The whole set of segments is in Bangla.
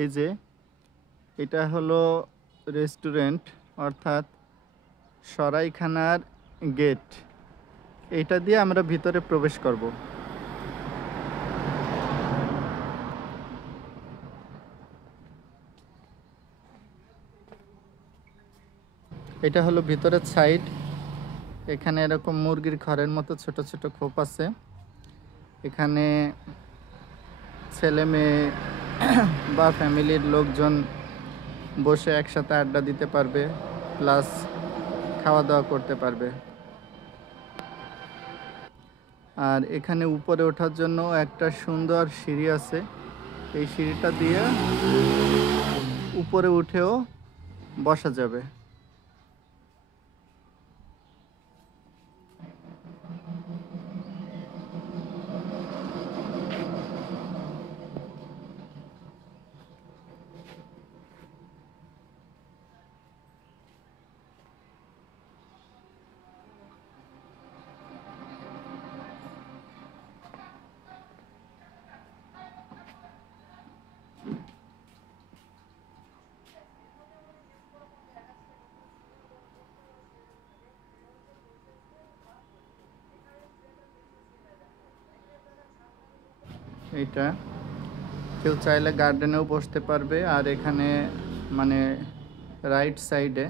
এই যে এটা হলো রেস্টুরেন্ট, অর্থাৎ সরাইখানার গেট। এইটা দিয়ে আমরা ভিতরে প্রবেশ করব। এটা হলো ভিতরের সাইড। এখানে এরকম মুরগির ঘরের মতো ছোট ছোট খোপ আছে। এখানে ছেলে মেয়ে বা ফ্যামিলির লোকজন বসে একসাথে আড্ডা দিতে পারবে, প্লাস খাওয়া দাওয়া করতে পারবে। আর এখানে উপরে ওঠার জন্য একটা সুন্দর সিঁড়ি আছে। এই সিঁড়িটা দিয়ে উপরে উঠেও বসা যাবে। এইটা কেউ চাইলে গার্ডেনেও বসতে পারবে। আর এখানে মানে রাইট সাইডে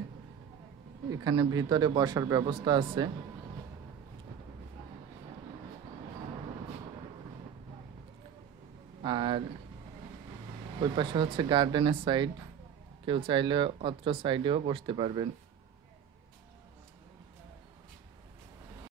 এখানে ভিতরে বসার ব্যবস্থা আছে। আর ওই পাশে হচ্ছে গার্ডেনের সাইড, কেউ চাইলে অত্র সাইডেও বসতে পারবেন।